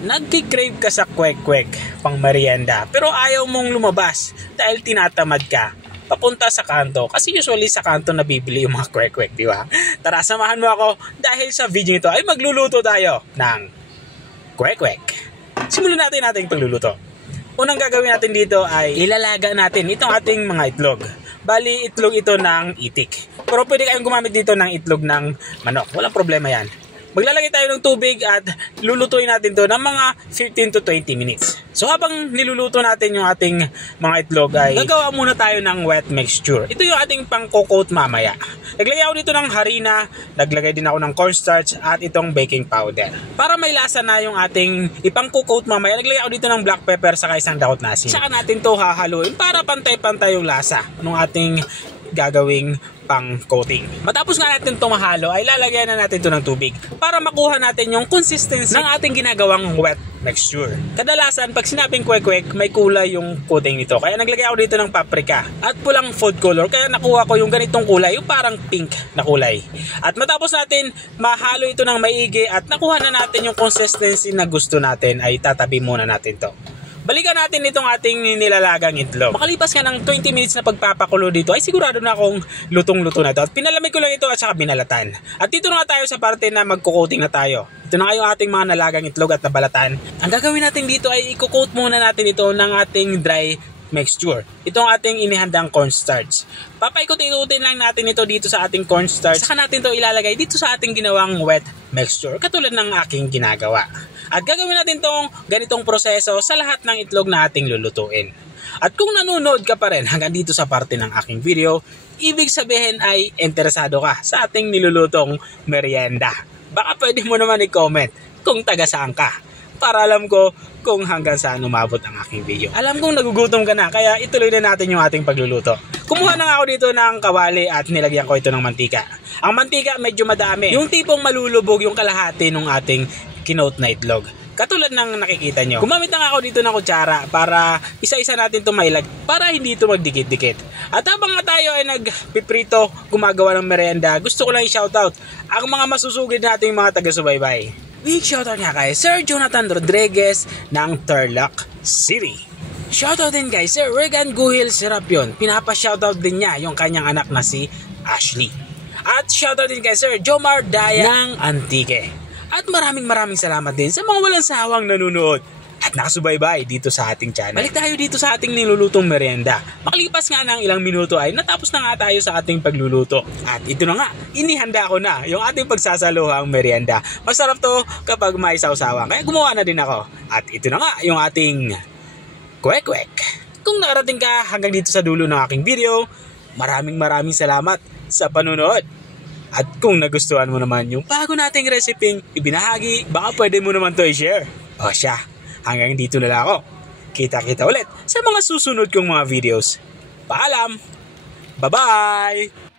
Nagki-crave ka sa kwek-kwek pang merienda pero ayaw mong lumabas dahil tinatamad ka papunta sa kanto kasi usually sa kanto nabibili yung mga kwek-kwek, di ba? Tara, samahan mo ako dahil sa video nito ay magluluto tayo ng kwek-kwek. Simulan natin ating pagluluto. Unang gagawin natin dito ay ilalaga natin itong ating mga itlog. Bali, itlog ito ng itik. Pero pwede kayong gumamit dito ng itlog ng manok. Walang problema yan. Maglalagay tayo ng tubig at lulutuin natin to ng mga 15 to 20 minutes. So habang niluluto natin yung ating mga itlog ay gagawa muna tayo ng wet mixture. Ito yung ating pang-coat mamaya. Naglagay ako dito ng harina, naglagay din ako ng cornstarch at itong baking powder. Para may lasa na yung ating ipang-coat mamaya, naglagay ako dito ng black pepper sa isang daot na asin. Saka natin to hahaluin para pantay-pantay yung lasa ng ating gagawing pang-coating. Matapos nga natin ito mahalo ay lalagyan na natin ito ng tubig para makuha natin yung consistency ng ating ginagawang wet mixture. Kadalasan pag sinabing kwek-kwek may kulay yung coating nito. Kaya naglagay ako dito ng paprika at pulang food color. Kaya nakuha ko yung ganitong kulay, yung parang pink na kulay. At matapos natin mahalo ito ng maigi at nakuha na natin yung consistency na gusto natin ay tatabi muna natin to. Balikan natin itong ating nilalagang itlog. Makalipas nga ng 20 minutes na pagpapakulo dito ay sigurado na akong lutong-luto na ito. At pinalamig ko lang ito at saka binalatan. At dito na tayo sa parte na magko-coating na tayo. Ito na yung ating mga nalagang itlog at nabalatan. Ang gagawin natin dito ay i-coat muna natin ito ng ating dry mixture. Itong ating inihandang cornstarch. Papaikot-ikutin lang natin ito dito sa ating cornstarch. Saka natin ito ilalagay dito sa ating ginawang wet mixture. Katulad ng aking ginagawa. At gagawin natin itong ganitong proseso sa lahat ng itlog na ating lulutuin. At kung nanonood ka pa rin hanggang dito sa parte ng aking video, ibig sabihin ay interesado ka sa ating nilulutong merienda. Baka pwede mo naman i-comment kung taga saan ka para alam ko kung hanggang saan umabot ang aking video. Alam kong nagugutom ka na kaya ituloy na natin yung ating pagluluto. Kumuha na ako dito ng kawali at nilagyan ko ito ng mantika. Ang mantika medyo madami. Yung tipong malulubog yung kalahati ng ating kinoat na itlog. Katulad ng nakikita nyo. Gumamit na ako dito ng kutsara para isa-isa natin ito mailag para hindi ito magdikit-dikit. At habang nga tayo ay nagpiprito, gumagawa ng merienda, gusto ko lang i-shoutout ang mga masusugid nating mga taga-subaybay. Big shoutout nga kay Sir Jonathan Rodriguez ng Tarlac City. Shoutout din kay Sir Regan Guhil Serapion. Pinapa-shoutout din niya yung kanyang anak na si Ashley. At shoutout din kay Sir Jomar Daya ng Antique. At maraming salamat din sa mga walang sawang nanonood at nakasubaybay dito sa ating channel. Balik tayo dito sa ating nilulutong merienda. Makalipas nga ng ilang minuto ay natapos na nga tayo sa ating pagluluto. At ito na nga, inihanda ko na yung ating pagsasaluhang merienda. Masarap to kapag may sausawan. Kaya gumawa na din ako. At ito na nga yung ating kwek-kwek. Kung nakarating ka hanggang dito sa dulo ng aking video, maraming salamat sa panonood. At kung nagustuhan mo naman yung bago nating reseping ibinahagi, baka pwede mo naman to i-share. O siya, hanggang dito na lang ako. Kita-kita ulit sa mga susunod kong mga videos. Paalam! Bye-bye!